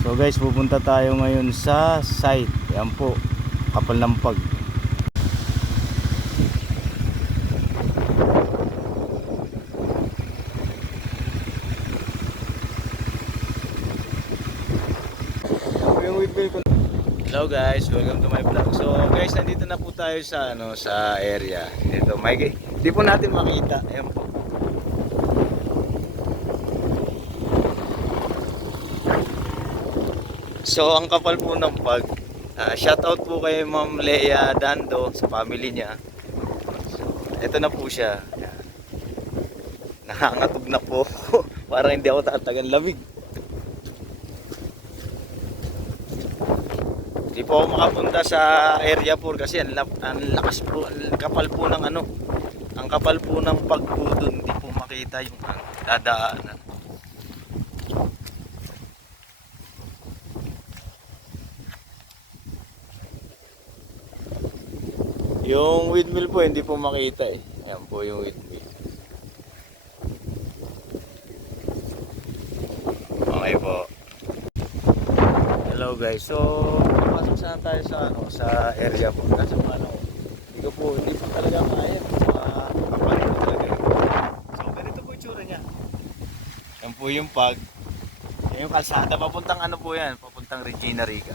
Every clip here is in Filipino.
So guys, pupunta tayo ngayon sa site. Yan po, Kapal ng Pag. Hello guys, welcome to my vlog. So guys, nandito na po tayo sa sa area. Ito, Mike. Hindi po natin makita. Ayan po. So ang kapal po ng pag. Shout out po kay Ma'am Lea Dando sa family niya. So ito na po siya. Ayan. Nakangatog na po. Parang hindi ako tatagan lamig. Hindi po ako makapunta sa area 4 kasi ang lakas po, ang kapal po ng ang kapal po ng pag po doon, hindi po makita yung dadaanan. Yung windmill po hindi po makita eh. Ayan po yung windmill. Okay po. Hello guys. So pasok sana tayo sa area po. Kasi hindi po talaga kaya sa kapal po talaga. So ganito po yung tsura niya. Yan po yung pag. Yan yung kalsada papuntang po yan, papuntang Regina Rica.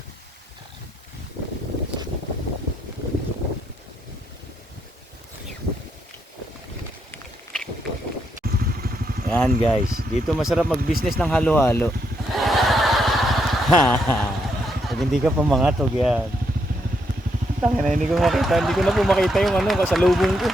Yan guys, dito masarap mag-business ng halo-halo. Pag hindi ka pamangatog yan. Tangina, hindi ko na po makita yung kasalubong ko.